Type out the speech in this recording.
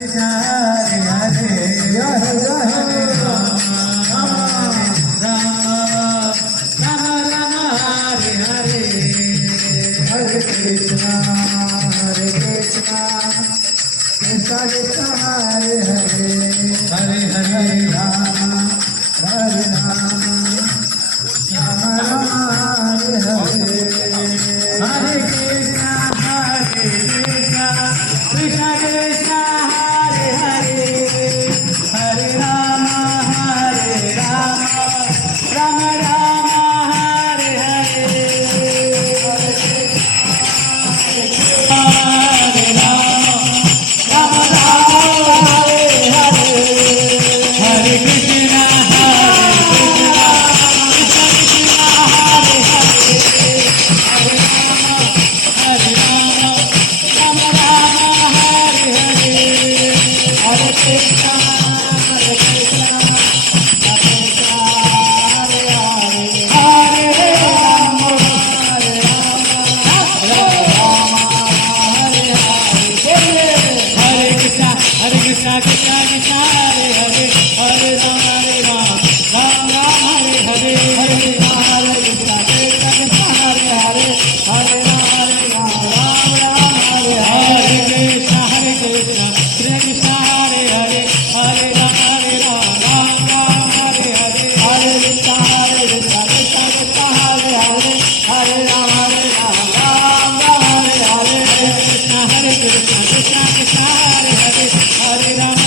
Hare Hare Hare Hare Hare Krishna Hare Krishna Krishna Krishna Hare Hare Hare Hare Rama Hare Rama Rama Rama Hare Hare Hare Krishna Krishna Krishna Hare Hare Hare Rama Rama Rama Hare Hare Krishna Krishna Krishna Hare Hare Hare Rama Rama Hare Hare Hare Krishna Krishna Krishna Hare Hare Hare Rama Rama Hare Hare Krishna Krishna Krishna Hare Hare Hare Rama Rama Hare Hare Hare Krishna Krishna Krishna Hare Hare Hare Rama Rama Hare Hare Krishna Krishna Krishna Hare Hare Hare Rama